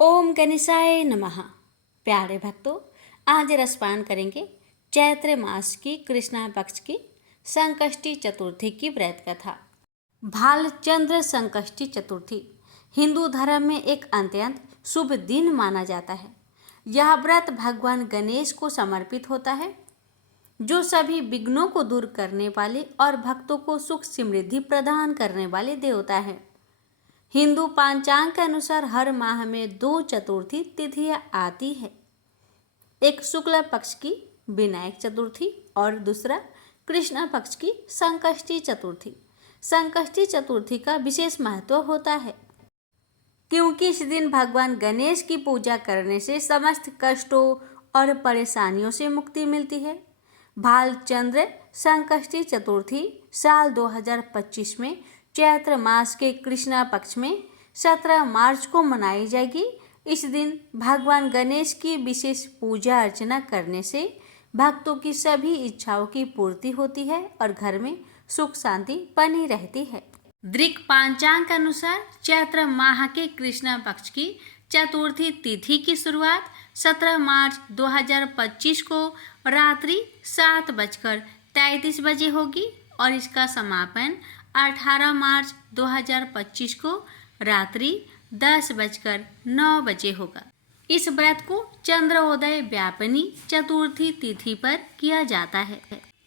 ओम गणेशाय नमः। प्यारे भक्तों, आज रसपान करेंगे चैत्र मास की कृष्णा पक्ष की संकष्टी चतुर्थी की व्रत कथा। भालचंद्र संकष्टी चतुर्थी हिंदू धर्म में एक अत्यंत शुभ दिन माना जाता है। यह व्रत भगवान गणेश को समर्पित होता है, जो सभी विघ्नों को दूर करने वाले और भक्तों को सुख समृद्धि प्रदान करने वाले देवता हैं। हिंदू पंचांग के अनुसार हर माह में 2 चतुर्थी तिथियां आती है। एक शुक्ल पक्ष की विनायक चतुर्थी और दूसरा कृष्ण पक्ष की संकष्टी चतुर्थी। संकष्टी चतुर्थी का विशेष महत्व होता है, क्योंकि इस दिन भगवान गणेश की पूजा करने से समस्त कष्टों और परेशानियों से मुक्ति मिलती है। भालचंद्र संकष्टी चतुर्थी साल 2025 में चैत्र मास के कृष्णा पक्ष में 17 मार्च को मनाई जाएगी। इस दिन भगवान गणेश की विशेष पूजा अर्चना करने से भक्तों की सभी इच्छाओं की पूर्ति होती है और घर में सुख शांति बनी रहती है। दृक पंचांग के अनुसार चैत्र माह के कृष्णा पक्ष की चतुर्थी तिथि की शुरुआत 17 मार्च 2025 को रात्रि 7:33 बजे होगी और इसका समापन 18 मार्च 2025 को रात्रि 10:09 बजे होगा। इस व्रत को चंद्रोदय व्यापनी चतुर्थी तिथि पर किया जाता है।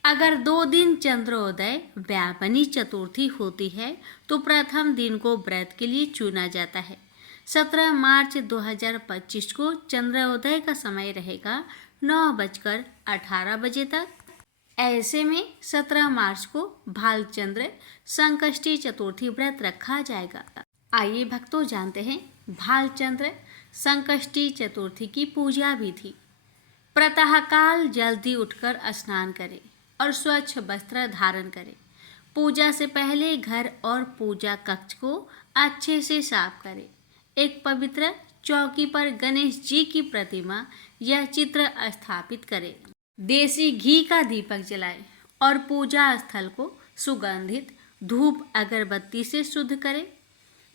अगर 2 दिन चंद्रोदय व्यापनी चतुर्थी होती है तो प्रथम दिन को व्रत के लिए चुना जाता है। 17 मार्च 2025 को चंद्रोदय का समय रहेगा 9:18 बजे तक। ऐसे में 17 मार्च को भालचंद्र संकष्टी चतुर्थी व्रत रखा जाएगा। आइए भक्तों जानते हैं भालचंद्र संकष्टी चतुर्थी की पूजा विधि। प्रातःकाल जल्दी उठकर स्नान करें और स्वच्छ वस्त्र धारण करें। पूजा से पहले घर और पूजा कक्ष को अच्छे से साफ करें। एक पवित्र चौकी पर गणेश जी की प्रतिमा या चित्र स्थापित करें। देसी घी का दीपक जलाएं और पूजा स्थल को सुगंधित धूप अगरबत्ती से शुद्ध करें।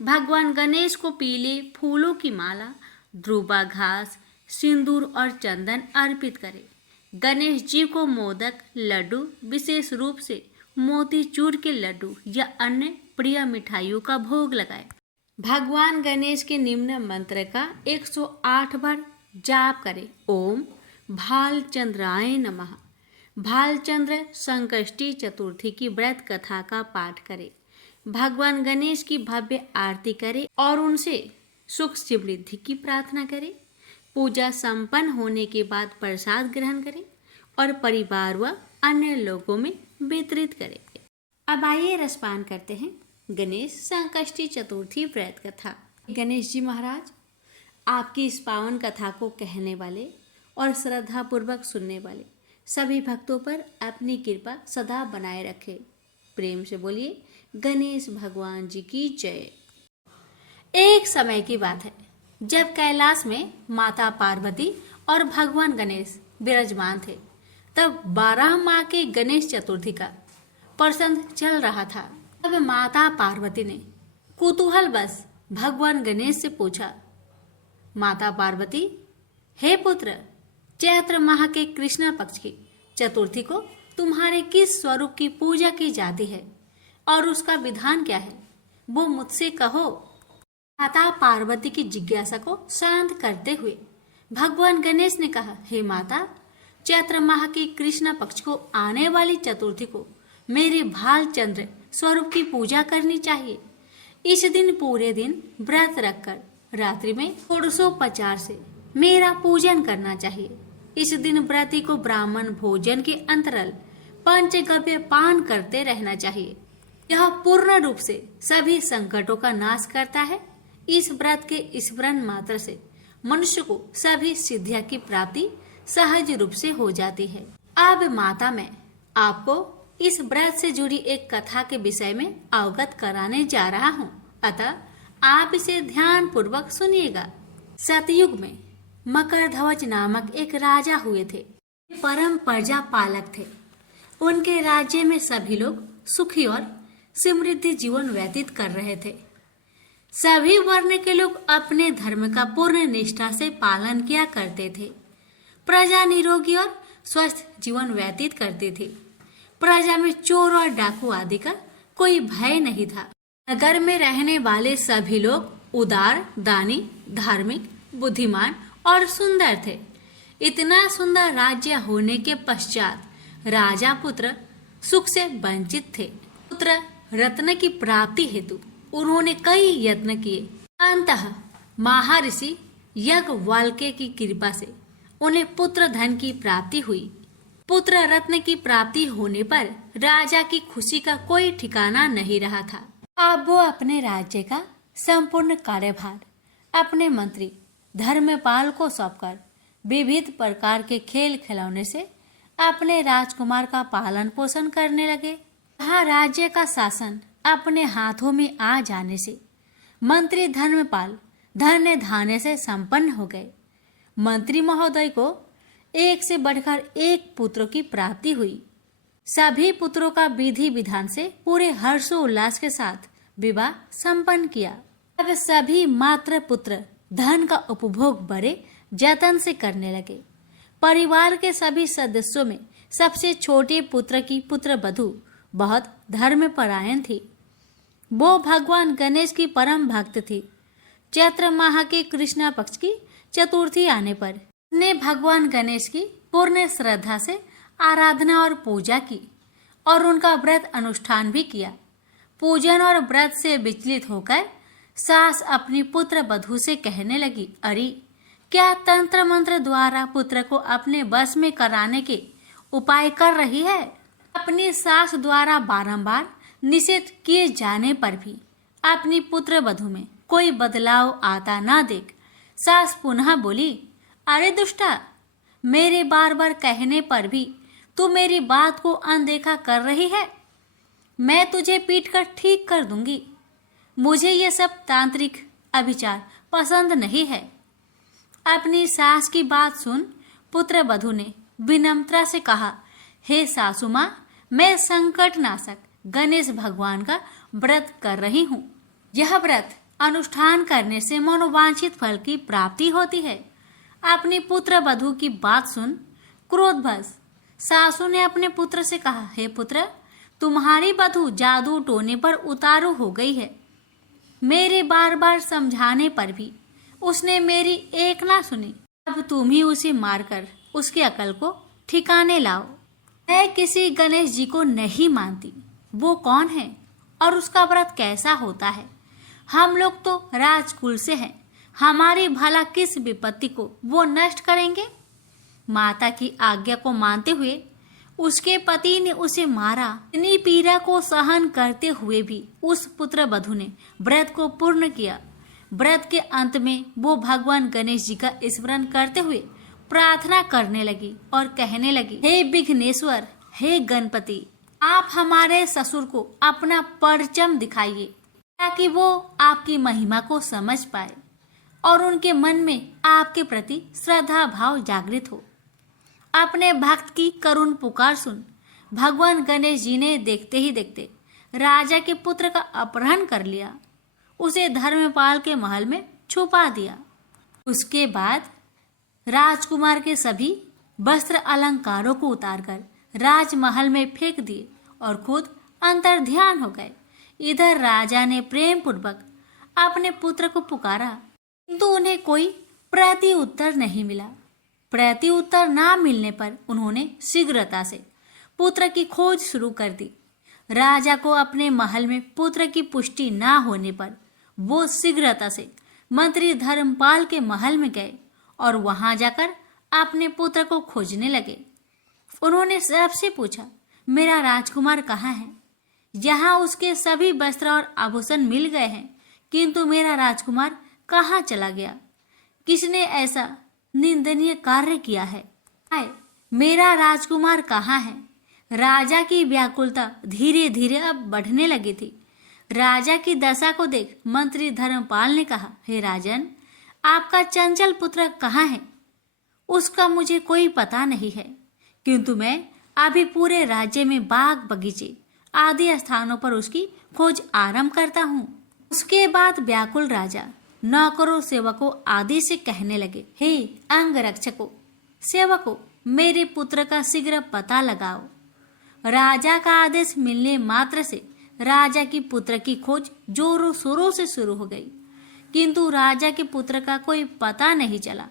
भगवान गणेश को पीले फूलों की माला, ध्रुवा घास, सिंदूर और चंदन अर्पित करें। गणेश जी को मोदक, लड्डू, विशेष रूप से मोतीचूर के लड्डू या अन्य प्रिय मिठाइयों का भोग लगाएं। भगवान गणेश के निम्न मंत्र का 108 बार जाप करें। ओम भालचंद्राय नमः। भालचंद्र संकष्टी चतुर्थी की व्रत कथा का पाठ करें। भगवान गणेश की भव्य आरती करें और उनसे सुख समृद्धि की प्रार्थना करें। पूजा संपन्न होने के बाद प्रसाद ग्रहण करें और परिवार व अन्य लोगों में वितरित करें। अब आइए रसपान करते हैं गणेश संकष्टी चतुर्थी व्रत कथा। गणेश जी महाराज, आपकी इस पावन कथा को कहने वाले और श्रद्धा पूर्वक सुनने वाले सभी भक्तों पर अपनी कृपा सदा बनाए रखे। प्रेम से बोलिए गणेश भगवान जी की जय। एक समय की बात है जब कैलाश में माता पार्वती और भगवान गणेश विराजमान थे। तब 12 माह के गणेश चतुर्थी का प्रसंग चल रहा था। तब माता पार्वती ने कुतूहलवश भगवान गणेश से पूछा, माता पार्वती, हे पुत्र, चैत्र माह के कृष्णा पक्ष की चतुर्थी को तुम्हारे किस स्वरूप की पूजा की जाती है और उसका विधान क्या है, वो मुझसे कहो। माता पार्वती की जिज्ञासा को शांत करते हुए भगवान गणेश ने कहा, हे माता, चैत्र माह की कृष्णा पक्ष को आने वाली चतुर्थी को मेरे भालचंद्र स्वरूप की पूजा करनी चाहिए। इस दिन पूरे दिन व्रत रखकर रात्रि में षोडशोपचार से मेरा पूजन करना चाहिए। इस दिन व्रती को ब्राह्मण भोजन के अंतराल पंचगव्य पान करते रहना चाहिए। यह पूर्ण रूप से सभी संकटों का नाश करता है। इस व्रत के स्मरण मात्र से मनुष्य को सभी सिद्धियां की प्राप्ति सहज रूप से हो जाती है। अब माता, मैं आपको इस व्रत से जुड़ी एक कथा के विषय में अवगत कराने जा रहा हूँ, अतः आप इसे ध्यान पूर्वक सुनिएगा। सतयुग में मकरध्वज नामक एक राजा हुए थे। परम प्रजा पालक थे। उनके राज्य में सभी लोग सुखी और समृद्धि जीवन व्यतीत कर रहे थे। सभी वर्ण के लोग अपने धर्म का पूर्ण निष्ठा से पालन किया करते थे। प्रजा निरोगी और स्वस्थ जीवन व्यतीत करती थी। प्रजा में चोर और डाकू आदि का कोई भय नहीं था। नगर में रहने वाले सभी लोग उदार, दानी, धार्मिक, बुद्धिमान और सुंदर थे। इतना सुंदर राज्य होने के पश्चात राजा पुत्र सुख से वंचित थे। पुत्र रत्न की प्राप्ति हेतु उन्होंने कई यत्न किए। अंततः महर्षि याज्ञवल्क्य की कृपा से उन्हें पुत्र धन की प्राप्ति हुई। पुत्र रत्न की प्राप्ति होने पर राजा की खुशी का कोई ठिकाना नहीं रहा था। अब वो अपने राज्य का संपूर्ण कार्यभार अपने मंत्री धर्मपाल को सौंपकर विविध प्रकार के खेल खिलौने से अपने राजकुमार का पालन पोषण करने लगे। यहाँ राज्य का शासन अपने हाथों में आ जाने से मंत्री धर्मपाल धन्य धान्य से संपन्न हो गए। मंत्री महोदय को एक से बढ़कर एक पुत्र की प्राप्ति हुई। सभी पुत्रों का विधि विधान से पूरे हर्षोल्लास के साथ विवाह संपन्न किया। अब सभी मात्र पुत्र धन का उपभोग बड़े जतन से करने लगे। परिवार के सभी सदस्यों में सबसे छोटे पुत्र की पुत्र वधू बहुत धर्मपरायण थी। वो भगवान गणेश की परम भक्त थी। चैत्र माह के कृष्णा पक्ष की चतुर्थी आने पर ने भगवान गणेश की पूर्ण श्रद्धा से आराधना और पूजा की और उनका व्रत अनुष्ठान भी किया। पूजन और व्रत से विचलित होकर सास अपनी पुत्र वधू से कहने लगी, अरे क्या तंत्र मंत्र द्वारा पुत्र को अपने वश में कराने के उपाय कर रही है? अपनी सास द्वारा बारंबार निषेध किए जाने पर भी अपनी पुत्र वधू में कोई बदलाव आता ना देख सास पुनः बोली, अरे दुष्टा, मेरे बार बार कहने पर भी तू मेरी बात को अनदेखा कर रही है। मैं तुझे पीट कर ठीक कर दूंगी। मुझे ये सब तांत्रिक अभिचार पसंद नहीं है। अपनी सास की बात सुन पुत्र वधू ने विनम्रता से कहा, हे सासू माँ, मैं संकट नाशक गणेश भगवान का व्रत कर रही हूँ। यह व्रत अनुष्ठान करने से मनोवांछित फल की प्राप्ति होती है। अपनी पुत्र वधू की बात सुन क्रोधवश सासू ने अपने पुत्र से कहा, हे पुत्र, तुम्हारी वधू जादू टोने पर उतारू हो गई है। मेरे बार बार समझाने पर भी उसने मेरी एक ना सुनी। अब तुम ही उसे मारकर उसकी अकल को ठिकाने लाओ। मैं किसी गणेश जी को नहीं मानती। वो कौन है और उसका व्रत कैसा होता है? हम लोग तो राजकुल से हैं। हमारी भला किस विपत्ति को वो नष्ट करेंगे? माता की आज्ञा को मानते हुए उसके पति ने उसे मारा। इतनी पीड़ा को सहन करते हुए भी उस पुत्र वधू ने व्रत को पूर्ण किया। व्रत के अंत में वो भगवान गणेश जी का स्मरण करते हुए प्रार्थना करने लगी और कहने लगी, हे विघ्नेश्वर, हे गणपति, आप हमारे ससुर को अपना परचम दिखाइए ताकि वो आपकी महिमा को समझ पाए और उनके मन में आपके प्रति श्रद्धा भाव जागृत हो। अपने भक्त की करुण पुकार सुन भगवान गणेश जी ने देखते ही देखते राजा के पुत्र का अपहरण कर लिया। उसे धर्मपाल के महल में छुपा दिया। उसके बाद राजकुमार के सभी वस्त्र अलंकारों को उतारकर राजमहल में फेंक दिए और खुद अंतर्ध्यान हो गए। इधर राजा ने प्रेम पूर्वक अपने पुत्र को पुकारा, किंतु उन्हें कोई प्रति उत्तर नहीं मिला। प्रति उत्तर ना मिलने पर उन्होंने शीघ्रता से पुत्र की खोज शुरू कर दी। राजा को अपने महल में पुत्र की पुष्टि ना होने पर वो शीघ्रता से मंत्री धर्मपाल के महल में गए और वहां जाकर अपने पुत्र को खोजने लगे। उन्होंने सबसे पूछा, मेरा राजकुमार कहाँ है? यहाँ उसके सभी वस्त्र और आभूषण मिल गए हैं, किंतु मेरा राजकुमार कहाँ चला गया? किसने ऐसा निंदनीय कार्य किया है? हाय, मेरा राजकुमार कहाँ है? राजा की व्याकुलता धीरे धीरे अब बढ़ने लगी थी। राजा की दशा को देख मंत्री धर्मपाल ने कहा, हे राजन, आपका चंचल पुत्र कहाँ है? उसका मुझे कोई पता नहीं है, किंतु मैं अभी पूरे राज्य में बाग बगीचे आदि स्थानों पर उसकी खोज आरंभ करता हूँ। उसके बाद व्याकुल राजा नौकरों सेवकों आदि से कहने लगे, हे अंगरक्षकों, सेवकों, मेरे पुत्र का शीघ्र पता लगाओ। राजा का आदेश मिलने मात्र से राजा की पुत्र की खोज जोरों शोरों से शुरू हो गई, किंतु राजा के पुत्र का कोई पता नहीं चला।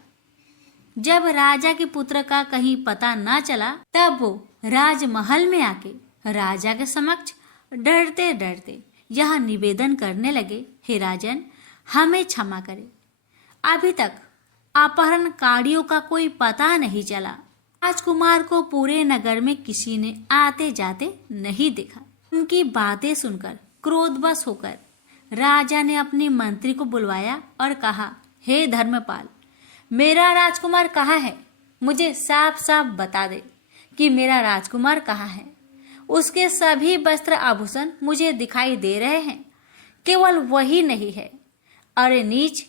जब राजा के पुत्र का कहीं पता न चला, तब वो राजमहल में आके राजा के समक्ष डरते डरते यह निवेदन करने लगे, हे राजन, हमें क्षमा करें, अभी तक अपहरणकारियों का कोई पता नहीं चला। राजकुमार को पूरे नगर में किसी ने आते जाते नहीं देखा। उनकी बातें सुनकर क्रोधवश होकर राजा ने अपने मंत्री को बुलवाया और कहा, हे धर्मपाल, मेरा राजकुमार कहाँ है? मुझे साफ साफ बता दे कि मेरा राजकुमार कहाँ है। उसके सभी वस्त्र आभूषण मुझे दिखाई दे रहे हैं, केवल वही नहीं है। अरे नीच,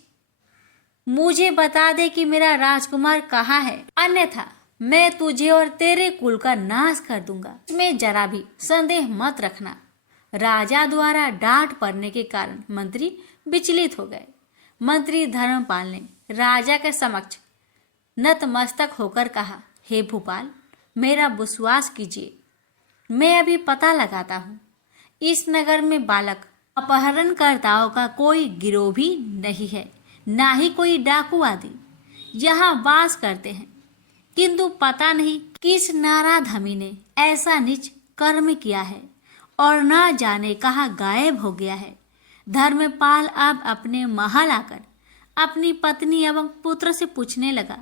मुझे बता दे कि मेरा राजकुमार कहाँ है, अन्यथा मैं तुझे और तेरे कुल का नाश कर दूंगा। इसमें जरा भी संदेह मत रखना। राजा द्वारा डांट पड़ने के कारण मंत्री विचलित हो गए। मंत्री धर्मपाल ने राजा के समक्ष नतमस्तक होकर कहा, हे भूपाल, मेरा विश्वास कीजिए, मैं अभी पता लगाता हूँ। इस नगर में बालक अपहरणकर्ताओं का कोई गिरोह भी नहीं है, ना ही कोई डाकू आदि यहाँ वास करते हैं, किंतु पता नहीं किस नाराधमी ने ऐसा नीच कर्म किया है और न जाने कहाँ गायब हो गया है। धर्मपाल अब अपने महल आकर अपनी पत्नी एवं पुत्र से पूछने लगा।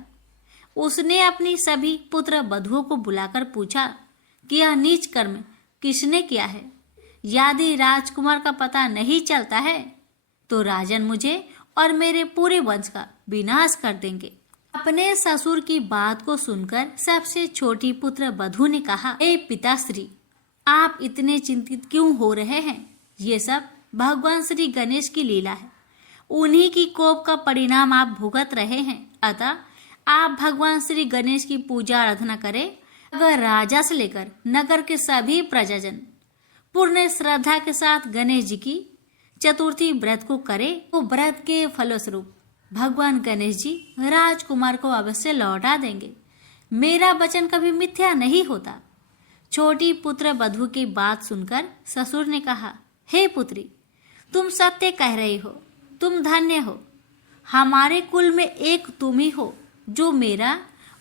उसने अपनी सभी पुत्र वधुओं को बुलाकर पूछा कि यह नीच कर्म किसने किया है। यदि राजकुमार का पता नहीं चलता है तो राजन मुझे और मेरे पूरे वंश का विनाश कर देंगे। अपने ससुर की बात को सुनकर सबसे छोटी पुत्र वधु ने कहा, हे पिताश्री, आप इतने चिंतित क्यों हो रहे हैं? ये सब भगवान श्री गणेश की लीला है। उन्हीं की कोप का परिणाम आप भुगत रहे हैं। अतः आप भगवान श्री गणेश की पूजा आराधना करें। अगर राजा से लेकर नगर के सभी प्रजाजन पूर्ण श्रद्धा के साथ गणेश जी की चतुर्थी व्रत को करे तो व्रत के फलस्वरूप भगवान गणेश जी राजकुमार को अवश्य लौटा देंगे। मेरा वचन कभी मिथ्या नहीं होता। छोटी पुत्र वधु की बात सुनकर ससुर ने कहा, हे पुत्री, तुम सत्य कह रही हो, तुम धन्य हो। हमारे कुल में एक तुम ही हो जो मेरा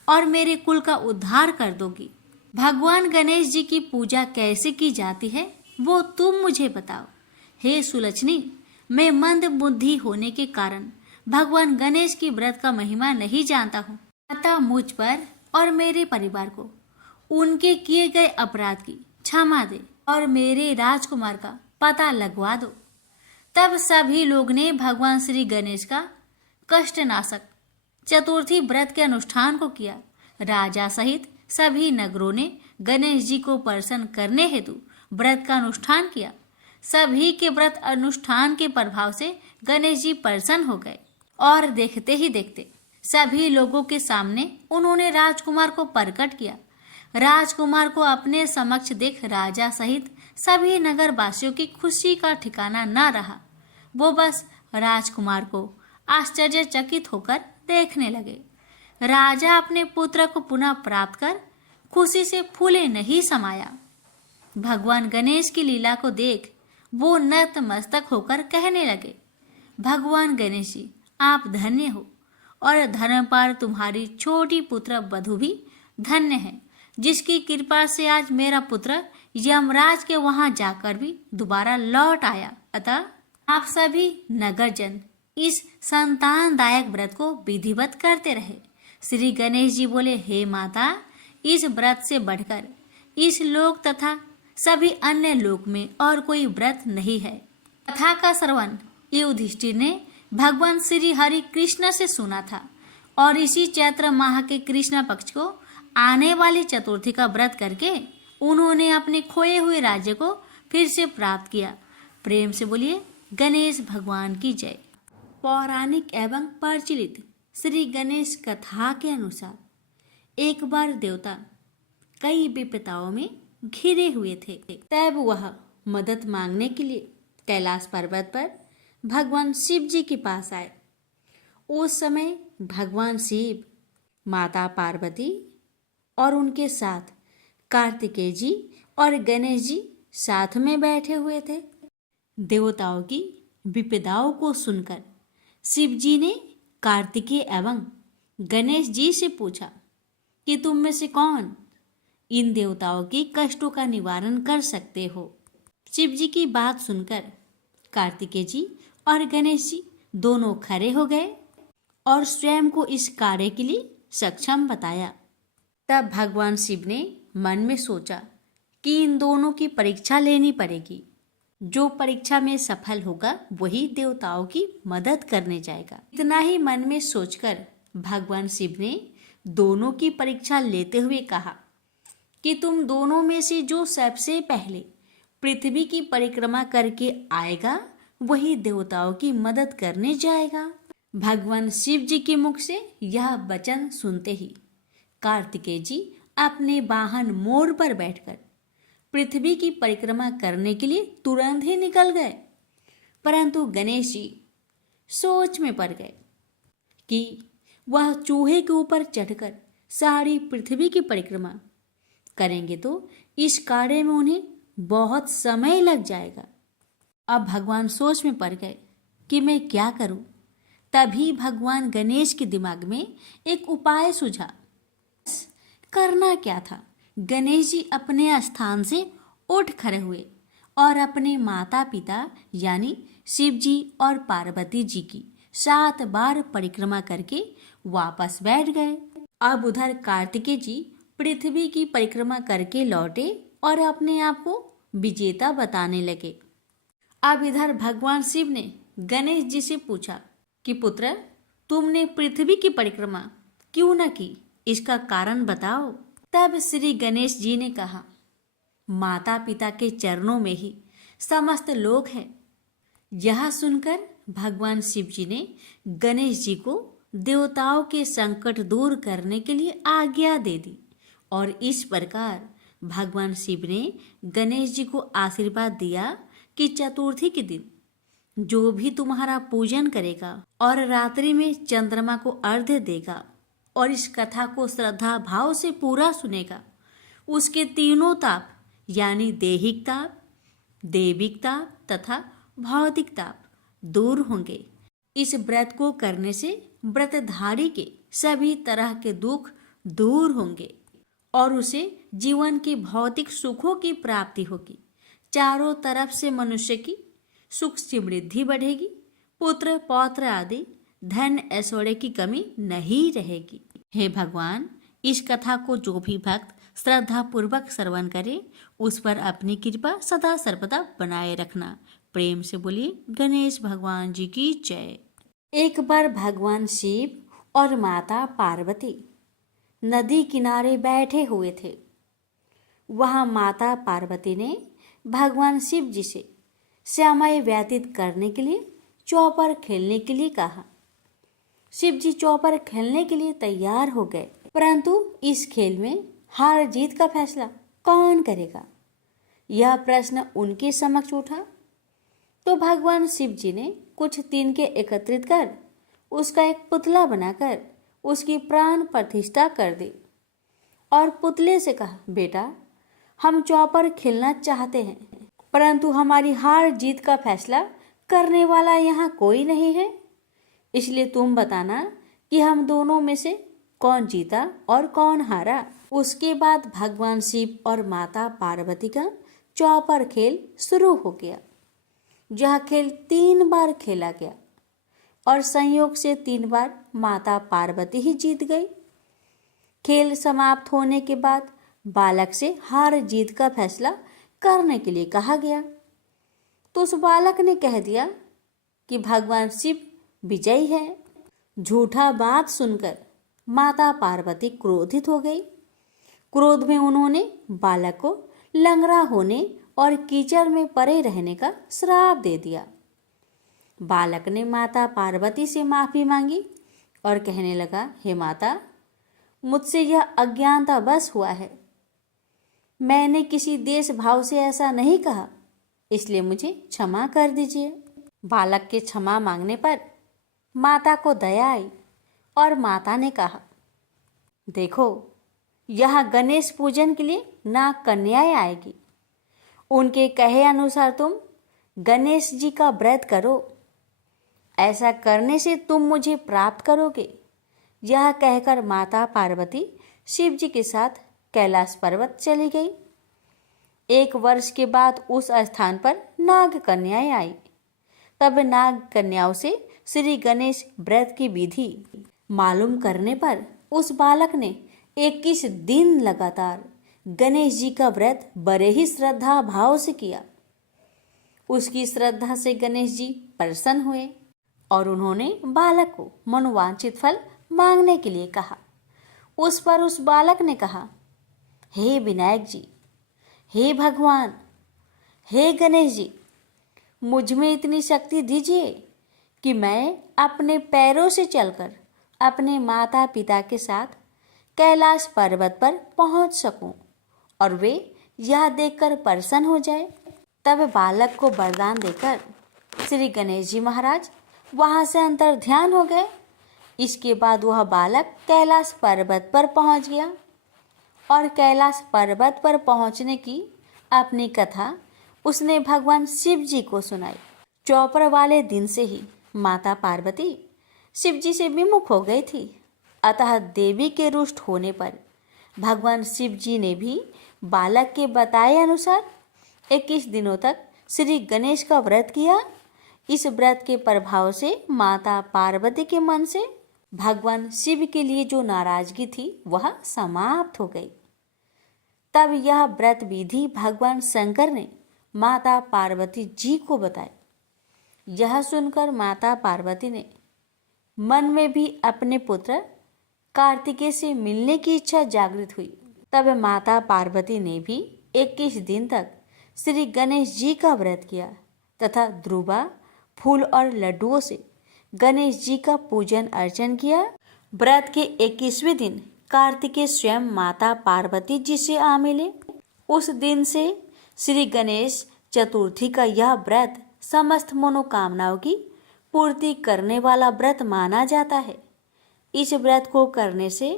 और मेरे कुल का उद्धार कर दोगी। भगवान गणेश जी की पूजा कैसे की जाती है वो तुम मुझे बताओ। हे सुलक्षणी, मैं मंद बुद्धि होने के कारण भगवान गणेश की व्रत का महिमा नहीं जानता हूँ। अतः मुझ पर और मेरे परिवार को उनके किए गए अपराध की क्षमा दे और मेरे राजकुमार का पता लगवा दो। तब सभी लोग ने भगवान श्री गणेश का कष्टनाशक चतुर्थी व्रत के अनुष्ठान को किया। राजा सहित सभी नगरों ने गणेश जी को प्रसन्न करने हेतु व्रत का अनुष्ठान किया। सभी के व्रत अनुष्ठान के प्रभाव से गणेश जी प्रसन्न हो गए और देखते ही देखते सभी लोगों के सामने उन्होंने राजकुमार को प्रकट किया। राजकुमार को अपने समक्ष देख राजा सहित सभी नगर वासियों की खुशी का ठिकाना न रहा। वो बस राजकुमार को आश्चर्यचकित होकर देखने लगे। राजा अपने पुत्र को पुनः प्राप्त कर खुशी से फूले नहीं समाया। भगवान गणेश की लीला को देख वो नतमस्तक होकर कहने लगे, भगवान गणेश जी, आप धन्य हो और धर्मपाल तुम्हारी छोटी पुत्र वधु भी धन्य है, जिसकी कृपा से आज मेरा पुत्र यमराज के वहां जाकर भी दोबारा लौट आया। अतः आप सभी नगरजन इस संतानदायक व्रत को विधिवत करते रहे। श्री गणेश जी बोले, हे माता, इस व्रत से बढ़कर इस लोक तथा सभी अन्य लोक में और कोई व्रत नहीं है। कथा का श्रवण युधिष्ठिर ने भगवान श्री हरि कृष्ण से सुना था और इसी चैत्र माह के कृष्ण पक्ष को आने वाली चतुर्थी का व्रत करके उन्होंने अपने खोए हुए राज्य को फिर से प्राप्त किया। प्रेम से बोलिए गणेश भगवान की जय। पौराणिक एवं प्रचलित श्री गणेश कथा के अनुसार एक बार देवता कई विपदाओं में घिरे हुए थे। तब वह मदद मांगने के लिए कैलाश पर्वत पर भगवान शिव जी के पास आए। उस समय भगवान शिव, माता पार्वती और उनके साथ कार्तिकेय जी और गणेश जी साथ में बैठे हुए थे। देवताओं की विपदाओं को सुनकर शिव जी ने कार्तिकेय एवं गणेश जी से पूछा कि तुम में से कौन इन देवताओं के कष्टों का निवारण कर सकते हो। शिव जी की बात सुनकर कार्तिकेय जी और गणेश जी दोनों खड़े हो गए और स्वयं को इस कार्य के लिए सक्षम बताया। तब भगवान शिव ने मन में सोचा कि इन दोनों की परीक्षा लेनी पड़ेगी। जो परीक्षा में सफल होगा वही देवताओं की मदद करने जाएगा। इतना ही मन में सोचकर भगवान शिव ने दोनों की परीक्षा लेते हुए कहा कि तुम दोनों में से जो सबसे पहले पृथ्वी की परिक्रमा करके आएगा वही देवताओं की मदद करने जाएगा। भगवान शिव जी के मुख से यह वचन सुनते ही कार्तिकेय जी अपने वाहन मोर पर बैठकर पृथ्वी की परिक्रमा करने के लिए तुरंत ही निकल गए। परंतु गणेश जी सोच में पड़ गए कि वह चूहे के ऊपर चढ़कर सारी पृथ्वी की परिक्रमा करेंगे तो इस कार्य में उन्हें बहुत समय लग जाएगा। अब भगवान सोच में पड़ गए कि मैं क्या करूं। तभी भगवान गणेश के दिमाग में एक उपाय सूझा। करना क्या था, गणेश जी अपने स्थान से उठ खड़े हुए और अपने माता पिता यानी शिव जी और पार्वती जी की 7 बार परिक्रमा करके वापस बैठ गए। अब उधर कार्तिकेय जी पृथ्वी की परिक्रमा करके लौटे और अपने आप को विजेता बताने लगे। अब इधर भगवान शिव ने गणेश जी से पूछा कि पुत्र, तुमने पृथ्वी की परिक्रमा क्यों न की, इसका कारण बताओ। तब श्री गणेश जी ने कहा, माता पिता के चरणों में ही समस्त लोक है। यह सुनकर भगवान शिव जी ने गणेश जी को देवताओं के संकट दूर करने के लिए आज्ञा दे दी और इस प्रकार भगवान शिव ने गणेश जी को आशीर्वाद दिया कि चतुर्थी के दिन जो भी तुम्हारा पूजन करेगा और रात्रि में चंद्रमा को अर्घ्य देगा और इस कथा को श्रद्धा भाव से पूरा सुनेगा, उसके तीनों ताप यानी दैहिक ताप, दैविक ताप तथा भौतिक ताप दूर होंगे। इस व्रत को करने से व्रतधारी के सभी तरह के दुख दूर होंगे और उसे जीवन के भौतिक सुखों की प्राप्ति होगी। चारों तरफ से मनुष्य की सुख समृद्धि बढ़ेगी, पुत्र पौत्र आदि धन ऐश्वर्य की कमी नहीं रहेगी। हे भगवान, इस कथा को जो भी भक्त श्रद्धा पूर्वक श्रवण करे उस पर अपनी कृपा सदा सर्वदा बनाए रखना। प्रेम से बोलिए गणेश भगवान जी की जय। एक बार भगवान शिव और माता पार्वती नदी किनारे बैठे हुए थे। वहां माता पार्वती ने भगवान शिव जी से समय व्यतीत करने के लिए चौपर खेलने के लिए कहा। शिव जी चौपर खेलने के लिए तैयार हो गए, परंतु इस खेल में हार जीत का फैसला कौन करेगा, यह प्रश्न उनके समक्ष उठा। तो भगवान शिव जी ने कुछ तिनके एकत्रित कर उसका एक पुतला बनाकर उसकी प्राण प्रतिष्ठा कर दी और पुतले से कहा, बेटा, हम चौपर खेलना चाहते हैं, परंतु हमारी हार जीत का फैसला करने वाला यहाँ कोई नहीं है, इसलिए तुम बताना कि हम दोनों में से कौन जीता और कौन हारा। उसके बाद भगवान शिव और माता पार्वती का चौपर खेल शुरू हो गया। यह खेल 3 बार खेला गया और संयोग से 3 बार माता पार्वती ही जीत गई। खेल समाप्त होने के बाद बालक से हार जीत का फैसला करने के लिए कहा गया, तो उस बालक ने कह दिया कि भगवान शिव विजयी है। झूठा बात सुनकर माता पार्वती क्रोधित हो गई। क्रोध में उन्होंने बालक को लंगड़ा होने और कीचड़ में पड़े रहने का श्राप दे दिया। बालक ने माता पार्वती से माफी मांगी और कहने लगा, हे माता, मुझसे यह अज्ञानता बस हुआ है, मैंने किसी देश भाव से ऐसा नहीं कहा, इसलिए मुझे क्षमा कर दीजिए। बालक के क्षमा मांगने पर माता को दया आई और माता ने कहा, देखो, यहाँ गणेश पूजन के लिए नाग कन्याएं आएगी। उनके कहे अनुसार तुम गणेश जी का व्रत करो। ऐसा करने से तुम मुझे प्राप्त करोगे। यह कहकर माता पार्वती शिव जी के साथ कैलाश पर्वत चली गई। 1 वर्ष के बाद उस स्थान पर नाग कन्याएं आई। तब नाग कन्याओं से श्री गणेश व्रत की विधि मालूम करने पर उस बालक ने 21 दिन लगातार गणेश जी का व्रत बड़े ही श्रद्धा भाव से किया। उसकी श्रद्धा से गणेश जी प्रसन्न हुए और उन्होंने बालक को मनोवांछित फल मांगने के लिए कहा। उस पर उस बालक ने कहा, हे विनायक जी, हे भगवान, हे गणेश जी, मुझ में इतनी शक्ति दीजिए कि मैं अपने पैरों से चलकर अपने माता पिता के साथ कैलाश पर्वत पर पहुंच सकूं और वे यह देखकर प्रसन्न हो जाए। तब बालक को वरदान देकर श्री गणेश जी महाराज वहां से अंतर ध्यान हो गए। इसके बाद वह बालक कैलाश पर्वत पर पहुंच गया और कैलाश पर्वत पर पहुंचने की अपनी कथा उसने भगवान शिव जी को सुनाई। चौपर वाले दिन से ही माता पार्वती शिव जी से विमुख हो गई थी। अतः देवी के रुष्ट होने पर भगवान शिव जी ने भी बालक के बताए अनुसार 21 दिनों तक श्री गणेश का व्रत किया। इस व्रत के प्रभाव से माता पार्वती के मन से भगवान शिव के लिए जो नाराजगी थी वह समाप्त हो गई। तब यह व्रत विधि भगवान शंकर ने माता पार्वती जी को बताई। यह सुनकर माता पार्वती ने मन में भी अपने पुत्र कार्तिकेय से मिलने की इच्छा जागृत हुई। तब माता पार्वती ने भी 21 दिन तक श्री गणेश जी का व्रत किया तथा ध्रुवा, फूल और लड्डुओं से गणेश जी का पूजन अर्चन किया। व्रत के 21वें दिन कार्तिकेय स्वयं माता पार्वती जी से आ मिले। उस दिन से श्री गणेश चतुर्थी का यह व्रत समस्त मनोकामनाओं की पूर्ति करने वाला व्रत माना जाता है। इस व्रत को करने से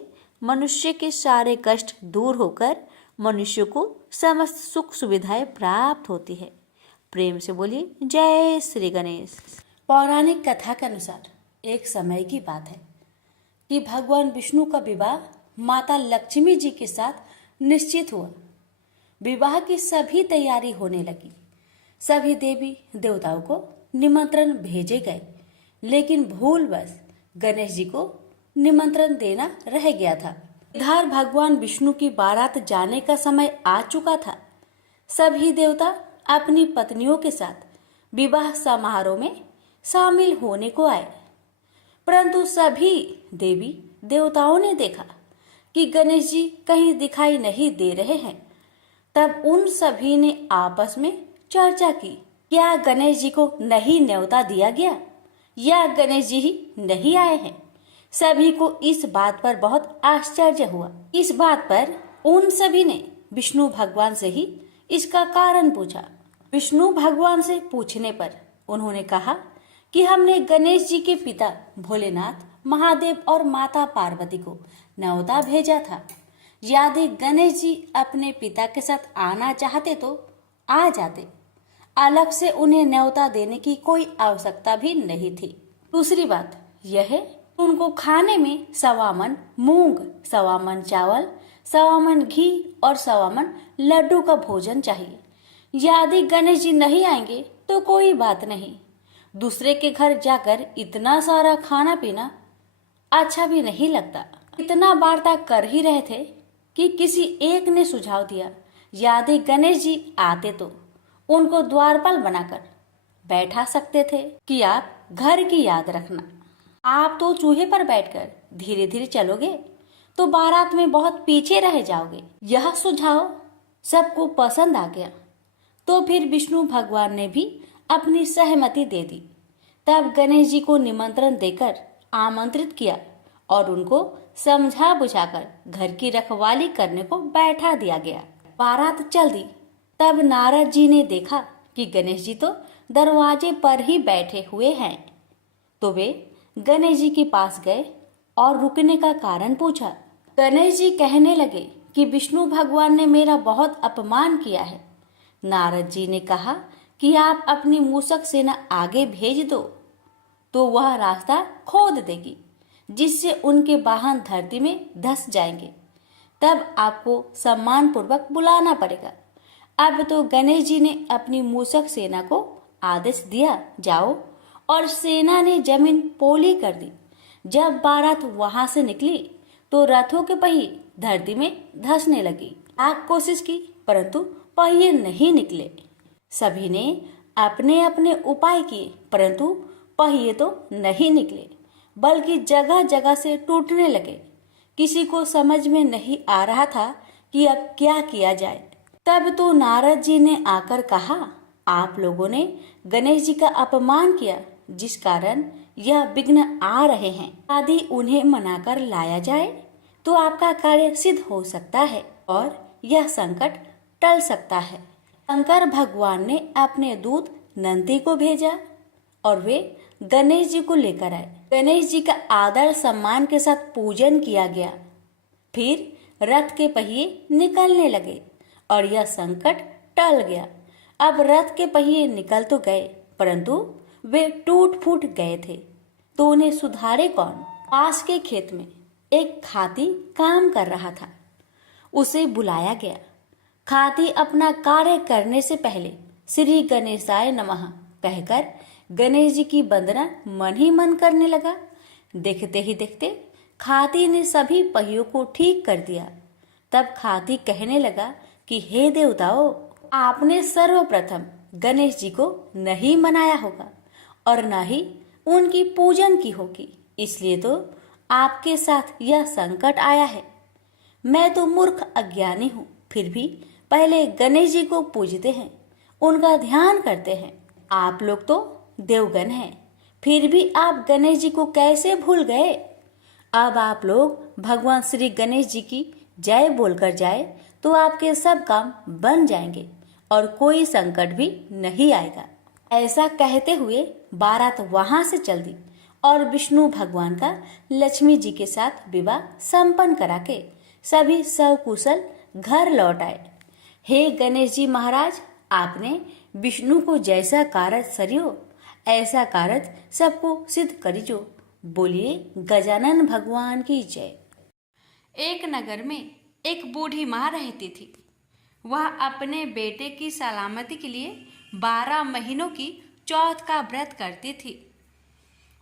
मनुष्य के सारे कष्ट दूर होकर मनुष्य को समस्त सुख सुविधाएं प्राप्त होती है। प्रेम से बोलिए जय श्री गणेश। पौराणिक कथा के अनुसार एक समय की बात है कि भगवान विष्णु का विवाह माता लक्ष्मी जी के साथ निश्चित हुआ। विवाह की सभी तैयारी होने लगी। सभी देवी देवताओं को निमंत्रण भेजे गए, लेकिन भूलवश गणेश जी को निमंत्रण देना रह गया था। इधर भगवान विष्णु की बारात जाने का समय आ चुका था। सभी देवता अपनी पत्नियों के साथ विवाह समारोह में शामिल होने को आए, परंतु सभी देवी देवताओं ने देखा कि गणेश जी कहीं दिखाई नहीं दे रहे हैं। तब उन सभी ने आपस में चर्चा की, क्या गणेश जी को नहीं न्योता दिया गया या गणेश जी ही नहीं आए हैं। सभी को इस बात पर बहुत आश्चर्य हुआ। इस बात पर उन सभी ने विष्णु भगवान से ही इसका कारण पूछा। विष्णु भगवान से पूछने पर उन्होंने कहा कि हमने गणेश जी के पिता भोलेनाथ, महादेव और माता पार्वती को न्योता भेजा था। यदि गणेश जी अपने पिता के साथ आना चाहते तो आ जाते। अलग से उन्हें न्योता देने की कोई आवश्यकता भी नहीं थी। दूसरी बात यह है, उनको खाने में 1.25 मन मूंग, 1.25 मन चावल, 1.25 मन घी और 1.25 मन लड्डू का भोजन चाहिए। यदि गणेश जी नहीं आएंगे तो कोई बात नहीं, दूसरे के घर जाकर इतना सारा खाना पीना अच्छा भी नहीं लगता। इतना वार्ता कर ही रहे थे कि किसी एक ने सुझाव दिया, यदि गणेश जी आते तो उनको द्वारपाल बनाकर बैठा सकते थे कि आप घर की याद रखना। आप तो चूहे पर बैठकर धीरे धीरे चलोगे तो बारात में बहुत पीछे रह जाओगे। यह सुझाव सबको पसंद आ गया, तो फिर विष्णु भगवान ने भी अपनी सहमति दे दी। तब गणेश जी को निमंत्रण देकर आमंत्रित किया और उनको समझा बुझाकर घर की रखवाली करने को बैठा दिया गया। बारात चल दी। तब नारद जी ने देखा कि गणेश जी तो दरवाजे पर ही बैठे हुए हैं। तो वे गणेश जी के पास गए और रुकने का कारण पूछा। गणेश जी कहने लगे कि विष्णु भगवान ने मेरा बहुत अपमान किया है। नारद जी ने कहा कि आप अपनी मूषक सेना आगे भेज दो तो वह रास्ता खोद देगी, जिससे उनके वाहन धरती में धंस जाएंगे। तब आपको सम्मान पूर्वक बुलाना पड़ेगा। अब तो गणेश जी ने अपनी मूषक सेना को आदेश दिया, जाओ, और सेना ने जमीन पोली कर दी। जब बारात वहां से निकली तो रथों के पहिए धरती में धंसने लगी। आग कोशिश की परंतु पहिए नहीं निकले। सभी ने अपने अपने उपाय किए परंतु पहिए तो नहीं निकले, बल्कि जगह जगह से टूटने लगे। किसी को समझ में नहीं आ रहा था कि अब क्या किया जाए। तब तो नारद जी ने आकर कहा, आप लोगों ने गणेश जी का अपमान किया, जिस कारण यह विघ्न आ रहे हैं। यदि उन्हें मनाकर लाया जाए तो आपका कार्य सिद्ध हो सकता है और यह संकट टल सकता है। शंकर भगवान ने अपने दूत नंदी को भेजा और वे गणेश जी को लेकर आए। गणेश जी का आदर सम्मान के साथ पूजन किया गया। फिर रथ के पहिए निकलने लगे और यह संकट टल गया। अब रथ के पहिए निकल तो गए परंतु वे टूट फूट गए थे, तो उन्हें सुधारे कौन। पास के खेत में एक खाती काम कर रहा था। उसे बुलाया गया। खाती अपना कार्य करने से पहले श्री गणेशाय नमः कहकर गणेश जी की वंदना मन ही मन करने लगा। देखते ही देखते खाती ने सभी पहियों को ठीक कर दिया। तब खाती कहने लगा कि हे देवताओं, आपने सर्वप्रथम गणेश जी को नहीं मनाया होगा और न ही उनकी पूजन की होगी, इसलिए तो आपके साथ यह संकट आया है। मैं तो मूर्ख अज्ञानी हूँ, फिर भी पहले गणेश जी को पूजते हैं, उनका ध्यान करते हैं। आप लोग तो देवगण हैं, फिर भी आप गणेश जी को कैसे भूल गए। अब आप लोग भगवान श्री गणेश जी की जय बोलकर जाए तो आपके सब काम बन जाएंगे और कोई संकट भी नहीं आएगा। ऐसा कहते हुए बारात वहां से चल दी और विष्णु भगवान का लक्ष्मी जी के साथ विवाह संपन्न करा के सभी सकुशल घर लौट आए। हे गणेश जी महाराज, आपने विष्णु को जैसा कारज सरियो ऐसा कारज सबको सिद्ध करिजो। बोलिए गजानन भगवान की जय। एक नगर में एक बूढ़ी माँ रहती थी। वह अपने बेटे की सलामती के लिए 12 महीनों की चौथ का व्रत करती थी।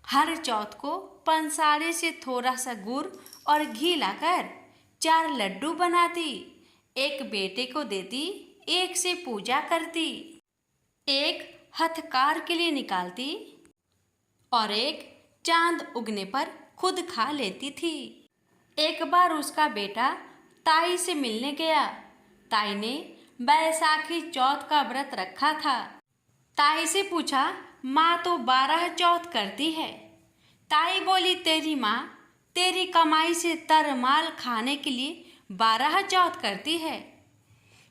हर चौथ को पंसारे से थोड़ा सा गुड़ और घी लाकर 4 लड्डू बनाती, एक बेटे को देती, एक से पूजा करती, एक हथकार के लिए निकालती और एक चांद उगने पर खुद खा लेती थी। एक बार उसका बेटा ताई से मिलने गया। ताई ने बैसाखी चौथ का व्रत रखा था। ताई से पूछा, माँ तो 12 चौथ करती है। ताई बोली, तेरी माँ तेरी कमाई से तरमाल खाने के लिए 12 चौथ करती है।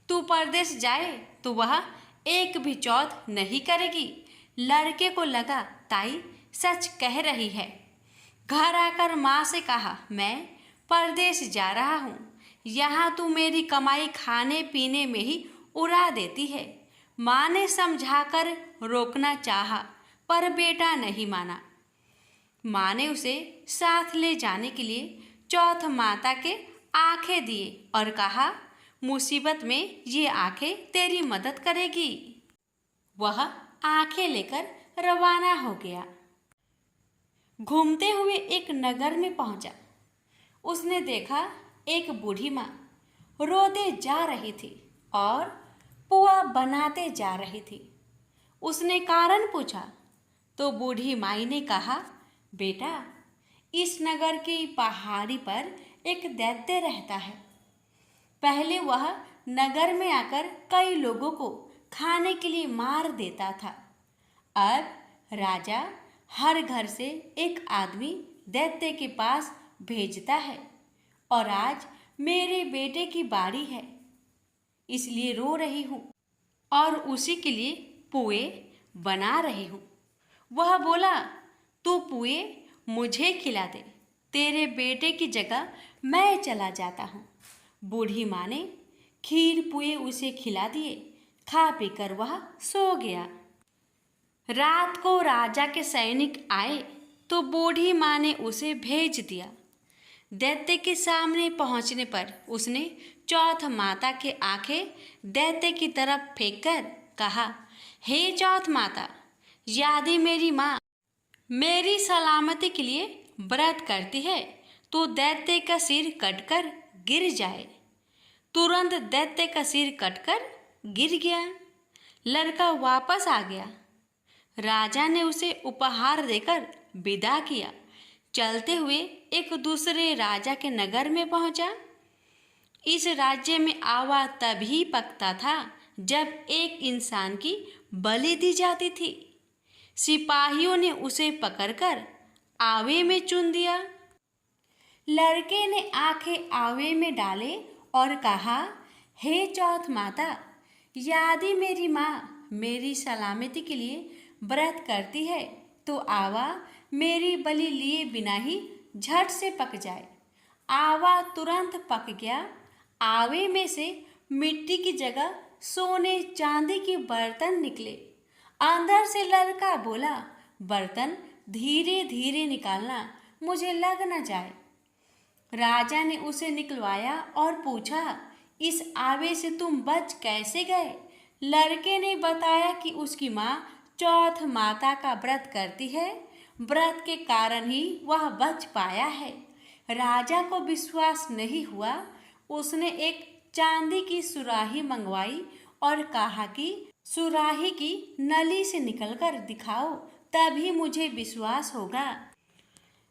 तू परदेश जाए तो वह एक भी चौथ नहीं करेगी। लड़के को लगा ताई सच कह रही है। घर आकर माँ से कहा, मैं परदेश जा रहा हूँ, यहाँ तू मेरी कमाई खाने पीने में ही उड़ा देती है। माँ ने समझाकर रोकना चाहा पर बेटा नहीं माना। माँ ने उसे साथ ले जाने के लिए चौथ माता के आंखें दिए और कहा, मुसीबत में ये आंखें तेरी मदद करेगी। वह आंखें लेकर रवाना हो गया। घूमते हुए एक नगर में पहुंचा। उसने देखा एक बूढ़ी माँ रोते जा रही थी और पुआ बनाते जा रही थी। उसने कारण पूछा तो बूढ़ी माई ने कहा, बेटा, इस नगर की पहाड़ी पर एक दैत्य रहता है। पहले वह नगर में आकर कई लोगों को खाने के लिए मार देता था। अब राजा हर घर से एक आदमी दैत्य के पास भेजता है और आज मेरे बेटे की बारी है, इसलिए रो रही हूँ और उसी के लिए पुए बना रही हूँ। वह बोला, तू पुए मुझे खिला दे, तेरे बेटे की जगह मैं चला जाता हूँ। बूढ़ी माँ ने खीर पुए उसे खिला दिए। खा पीकर वह सो गया। रात को राजा के सैनिक आए तो बूढ़ी माँ ने उसे भेज दिया। दैत्य के सामने पहुंचने पर उसने चौथ माता के आंखें दैत्य की तरफ फेंककर कहा, हे चौथ माता, यदि मेरी माँ मेरी सलामती के लिए व्रत करती है तो दैत्य का सिर कटकर गिर जाए। तुरंत दैत्य का सिर कटकर गिर गया। लड़का वापस आ गया। राजा ने उसे उपहार देकर विदा किया। चलते हुए एक दूसरे राजा के नगर में पहुंचा। इस राज्य में आवा तभी पकता था जब एक इंसान की बलि दी जाती थी। सिपाहियों ने उसे पकड़कर आवे में चुन दिया। लड़के ने आंखें आवे में डाले और कहा, हे चौथ माता, यदि मेरी माँ मेरी सलामती के लिए व्रत करती है तो आवा मेरी बलि लिए बिना ही झट से पक जाए। आवा तुरंत पक गया। आवे में से मिट्टी की जगह सोने चांदी के बर्तन निकले। अंदर से लड़का बोला, बर्तन धीरे धीरे निकालना, मुझे लग न जाए। राजा ने उसे निकलवाया और पूछा, इस आवे से तुम बच कैसे गए? लड़के ने बताया कि उसकी माँ चौथ माता का व्रत करती है, व्रत के कारण ही वह बच पाया है। राजा को विश्वास नहीं हुआ। उसने एक चांदी की सुराही मंगवाई और कहा कि सुराही की नली से निकलकर दिखाओ, तभी मुझे विश्वास होगा।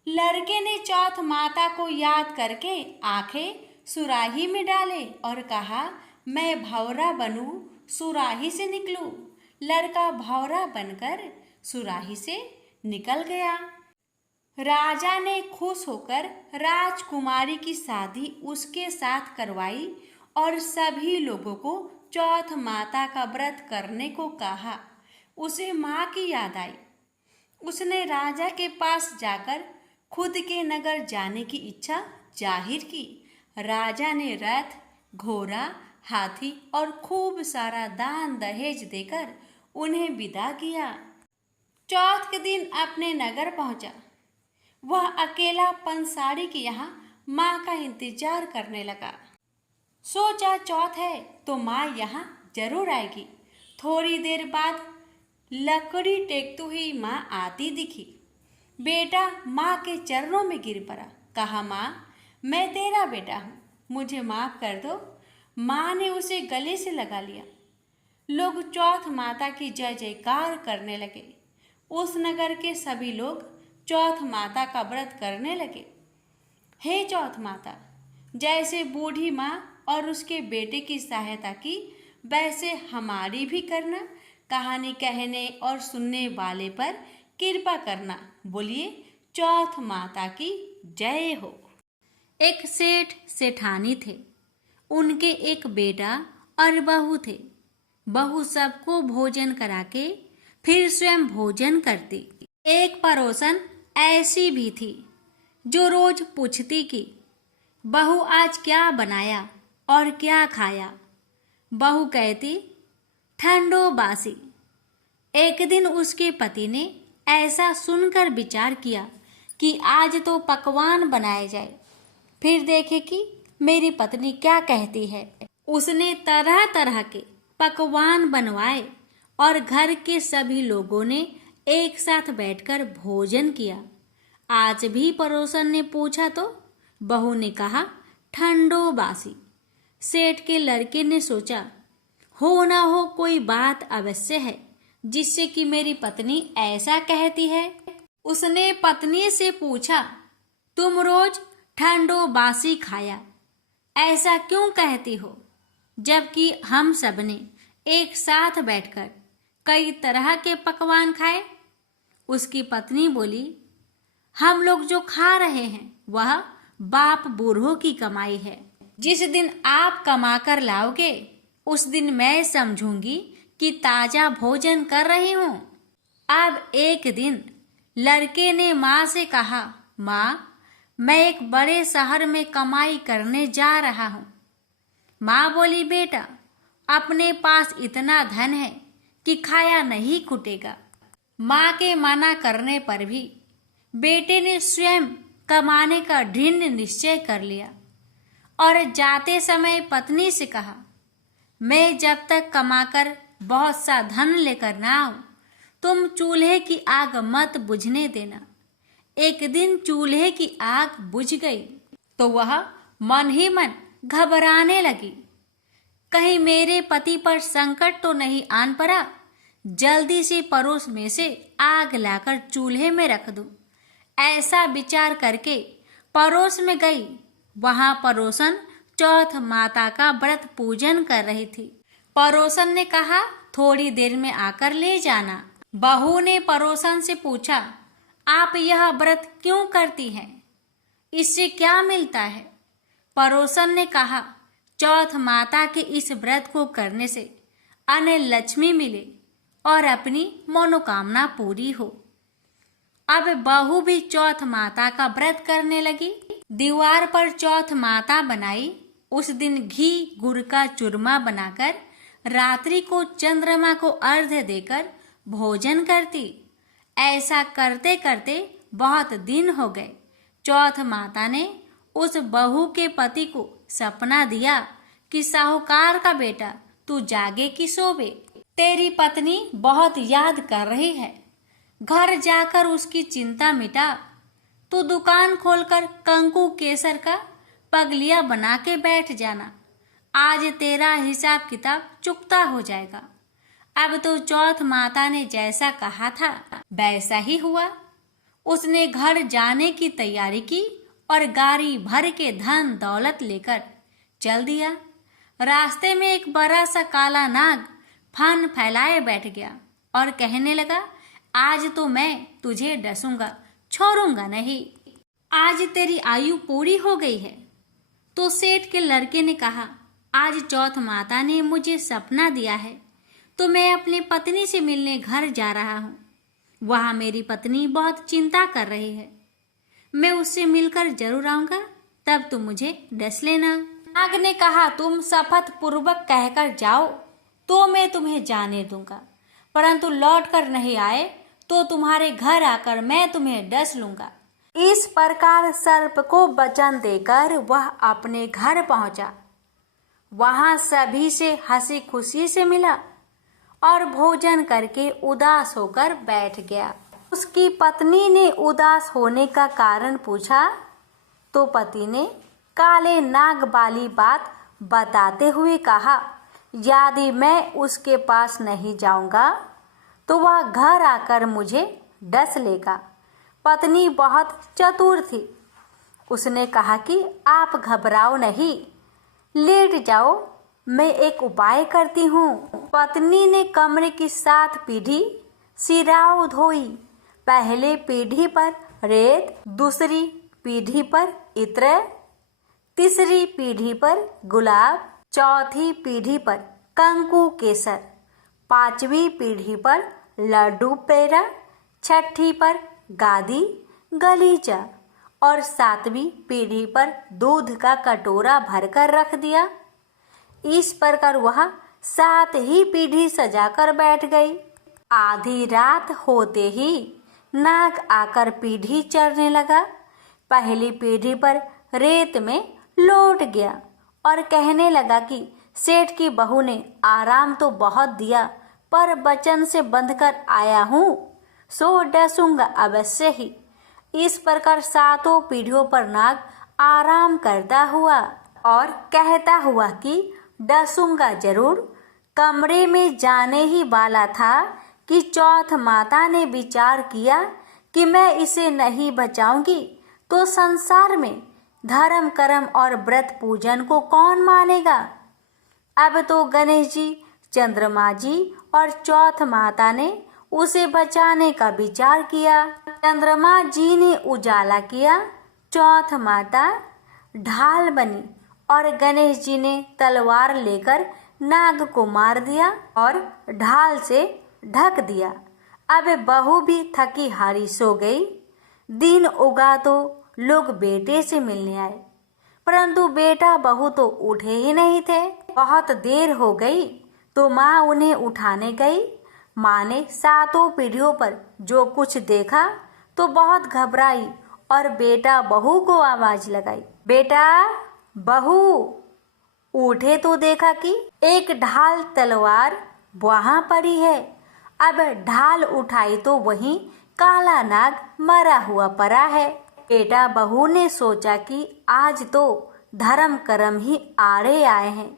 लड़के ने चौथ माता को याद करके आंखें सुराही में डाले और कहा, मैं भंवरा बनूं, सुराही से निकलूं। लड़का भंवरा बनकर सुराही से निकल गया। राजा ने खुश होकर राजकुमारी की शादी उसके साथ करवाई और सभी लोगों को चौथ माता का व्रत करने को कहा। उसे माँ की याद आई। उसने राजा के पास जाकर खुद के नगर जाने की इच्छा जाहिर की। राजा ने रथ, घोड़ा, हाथी और खूब सारा दान दहेज देकर उन्हें विदा किया। चौथ के दिन अपने नगर पहुंचा। वह अकेला पंसारी के यहाँ माँ का इंतजार करने लगा। सोचा चौथ है तो माँ यहाँ जरूर आएगी। थोड़ी देर बाद लकड़ी टेकती हुई माँ आती दिखी। बेटा माँ के चरणों में गिर पड़ा। कहा, माँ, मैं तेरा बेटा हूँ, मुझे माफ कर दो। माँ ने उसे गले से लगा लिया। लोग चौथ माता की जय जयकार करने लगे। उस नगर के सभी लोग चौथ माता का व्रत करने लगे। हे चौथ माता, जैसे बूढ़ी माँ और उसके बेटे की सहायता की, वैसे हमारी भी करना। कहानी कहने और सुनने वाले पर कृपा करना। बोलिए चौथ माता की जय हो। एक सेठ सेठानी थे। उनके एक बेटा और बहू थे। बहू सबको भोजन करा के फिर स्वयं भोजन करती। एक पड़ोसन ऐसी भी थी जो रोज पूछती कि बहू आज क्या बनाया और क्या खाया। बहू कहती, ठंडो बासी। एक दिन उसके पति ने ऐसा सुनकर विचार किया कि आज तो पकवान बनाए जाए, फिर देखे कि मेरी पत्नी क्या कहती है। उसने तरह तरह के पकवान बनवाए और घर के सभी लोगों ने एक साथ बैठकर भोजन किया। आज भी पड़ोसन ने पूछा तो बहू ने कहा, ठंडो बासी। सेठ के लड़के ने सोचा, हो ना हो कोई बात अवश्य है जिससे कि मेरी पत्नी ऐसा कहती है। उसने पत्नी से पूछा, तुम रोज ठंडो बासी खाया, ऐसा क्यों कहती हो, जबकि हम सबने एक साथ बैठकर कई तरह के पकवान खाए। उसकी पत्नी बोली, हम लोग जो खा रहे हैं वह बाप बूढ़ों की कमाई है। जिस दिन आप कमा कर लाओगे उस दिन मैं समझूंगी कि ताजा भोजन कर रही हूँ। अब एक दिन लड़के ने माँ से कहा, माँ, मैं एक बड़े शहर में कमाई करने जा रहा हूँ। माँ बोली, बेटा, अपने पास इतना धन है कि खाया नहीं खुटेगा। माँ के मना करने पर भी बेटे ने स्वयं कमाने का दृढ़ निश्चय कर लिया और जाते समय पत्नी से कहा, मैं जब तक कमाकर बहुत सा धन लेकर ना आऊं, तुम चूल्हे की आग मत बुझने देना। एक दिन चूल्हे की आग बुझ गई तो वह मन ही मन घबराने लगी, कहीं मेरे पति पर संकट तो नहीं आन पड़ा। जल्दी से पड़ोस में से आग लाकर चूल्हे में रख दूं। ऐसा विचार करके पड़ोस में गई। वहां पड़ोसन चौथ माता का व्रत पूजन कर रही थी। पड़ोसन ने कहा, थोड़ी देर में आकर ले जाना। बहू ने पड़ोसन से पूछा, आप यह व्रत क्यों करती हैं? इससे क्या मिलता है? पड़ोसन ने कहा, चौथ माता के इस व्रत को करने से अन्न लक्ष्मी मिले और अपनी मनोकामना पूरी हो। अब बहू भी चौथ माता का व्रत करने लगी। दीवार पर चौथ माता बनाई। उस दिन घी गुड़ का चूरमा बनाकर रात्रि को चंद्रमा को अर्घ्य देकर भोजन करती। ऐसा करते करते बहुत दिन हो गए। चौथ माता ने उस बहू के पति को सपना दिया कि साहूकार का बेटा, तू जागे कि सोवे, तेरी पत्नी बहुत याद कर रही है। घर जाकर उसकी चिंता मिटा। तू दुकान खोलकर कंकु केसर का पगलिया बना के बैठ जाना। आज तेरा हिसाब किताब चुकता हो जाएगा। अब तो चौथ माता ने जैसा कहा था वैसा ही हुआ। उसने घर जाने की तैयारी की और गाड़ी भर के धन दौलत लेकर चल दिया। रास्ते में एक बड़ा सा काला नाग फन फैलाए बैठ गया और कहने लगा, आज तो मैं तुझे डसूंगा, छोड़ूंगा नहीं। आज तेरी आयु पूरी हो गई है। तो सेठ के लड़के ने कहा, आज चौथ माता ने मुझे सपना दिया है तो मैं अपनी पत्नी से मिलने घर जा रहा हूँ। वहां मेरी पत्नी बहुत चिंता कर रही है। मैं उससे मिलकर जरूर आऊंगा, तब तुम मुझे डस लेना। नाग ने कहा, तुम शपथ पूर्वक कहकर जाओ तो मैं तुम्हें जाने दूंगा, परंतु लौट कर नहीं आए तो तुम्हारे घर आकर मैं तुम्हें डस लूंगा। इस प्रकार सर्प को वचन देकर वह अपने घर पहुंचा। वहां सभी से हंसी खुशी से मिला और भोजन करके उदास होकर बैठ गया। उसकी पत्नी ने उदास होने का कारण पूछा तो पति ने काले नाग वाली बात बताते हुए कहा, यदि मैं उसके पास नहीं जाऊंगा तो वह घर आकर मुझे डस लेगा। पत्नी बहुत चतुर थी। उसने कहा कि आप घबराओ नहीं, लेट जाओ, मैं एक उपाय करती हूँ। पत्नी ने कमरे की 7 पीढ़ी सिराओ धोई। पहले पीढ़ी पर रेत, दूसरी पीढ़ी पर इत्र, तीसरी पीढ़ी पर गुलाब, चौथी पीढ़ी पर कंकु केसर, 5वीं पीढ़ी पर लड्डू पेड़ा, 6ठी पर गादी गलीचा और 7वीं पीढ़ी पर दूध का कटोरा भरकर रख दिया। इस प्रकार वह 7 ही पीढ़ी सजाकर बैठ गई। आधी रात होते ही नाग आकर पीढ़ी चढ़ने लगा। पहली पीढ़ी पर रेत में लौट गया और कहने लगा कि सेठ की बहू ने आराम तो बहुत दिया, पर वचन से बंधकर आया हूँ, सो डसूंगा अवश्य ही। इस प्रकार 7 पीढ़ियों पर नाग आराम करता हुआ और कहता हुआ कि डसूंगा जरूर। कमरे में जाने ही वाला था कि चौथ माता ने विचार किया कि मैं इसे नहीं बचाऊंगी तो संसार में धर्म कर्म और व्रत पूजन को कौन मानेगा। अब तो गणेश जी, चंद्रमा जी और चौथ माता ने उसे बचाने का विचार किया। चंद्रमा जी ने उजाला किया, चौथ माता ढाल बनी और गणेश जी ने तलवार लेकर नाग को मार दिया और ढाल से ढक दिया। अब बहू भी थकी हारी सो गई। दिन उगा तो लोग बेटे से मिलने आए, परंतु बेटा बहू तो उठे ही नहीं थे। बहुत देर हो गई तो माँ उन्हें उठाने गई। माँ ने सातों पीढ़ियों पर जो कुछ देखा तो बहुत घबराई और बेटा बहू को आवाज लगाई, बेटा बहू उठे तो देखा कि एक ढाल तलवार वहां पड़ी है। अब ढाल उठाई तो वहीं काला नाग मरा हुआ पड़ा है। बेटा बहू ने सोचा कि आज तो धर्म कर्म ही आड़े आए हैं,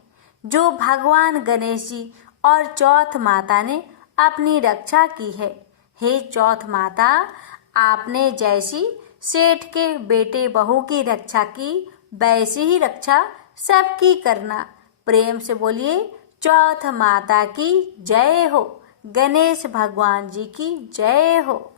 जो भगवान गणेश जी और चौथ माता ने अपनी रक्षा की है। हे चौथ माता, आपने जैसी सेठ के बेटे बहू की रक्षा की, वैसी ही रक्षा सबकी करना। प्रेम से बोलिए चौथ माता की जय हो, गणेश भगवान जी की जय हो।